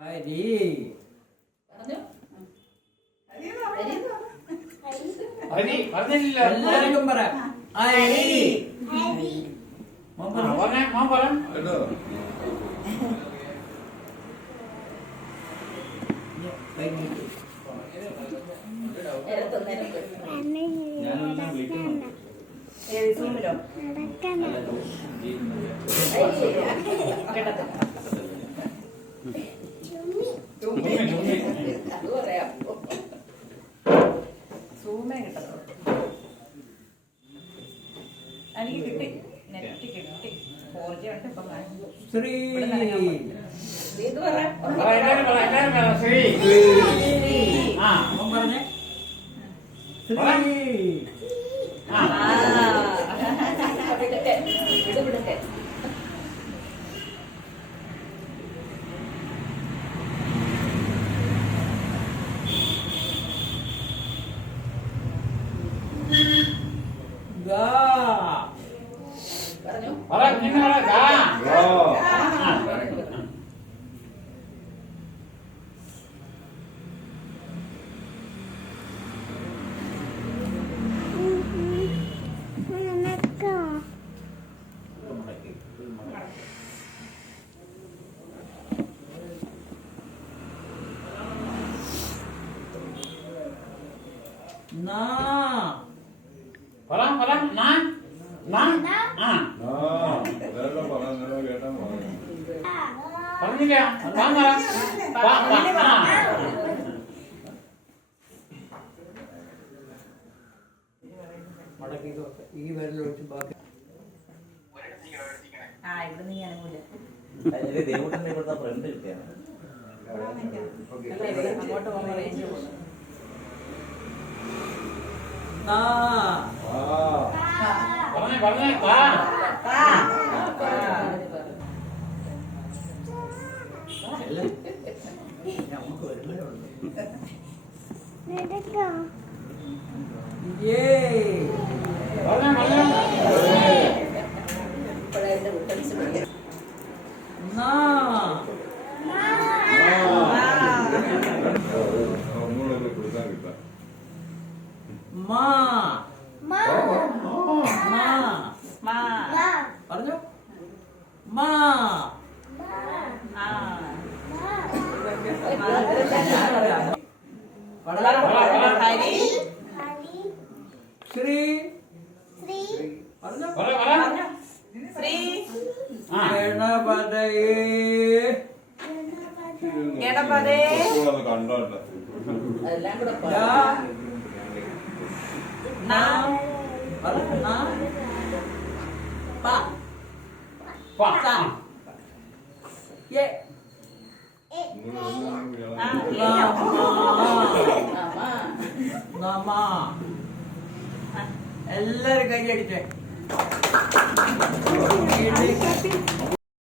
ഹരി എല്ലാവർക്കും പറയാം ഹരി എനിക്ക് കിട്ടി നെറ്റ് കിട്ടി 4G ഉണ്ട് ഇപ്പൊ ശ്രീ പറഞ്ഞേ ഈ വിരൽ വെച്ച് ബാക്കി ഇവിടെ നീ അനങ്ങൂല ഫ്രണ്ട് കിട്ടിയാണ് അങ്ങോട്ട് പോകുമ്പോ റേഞ്ച് പോകുന്നു നമുക്ക് വരുന്നേ പറഞ്ഞു ശ്രീ ശ്രീ ഗണപതേ കണ്ടോട്ടെ എല്ലാം കൂടെ എല്ലാരും കൈയടിച്ചേ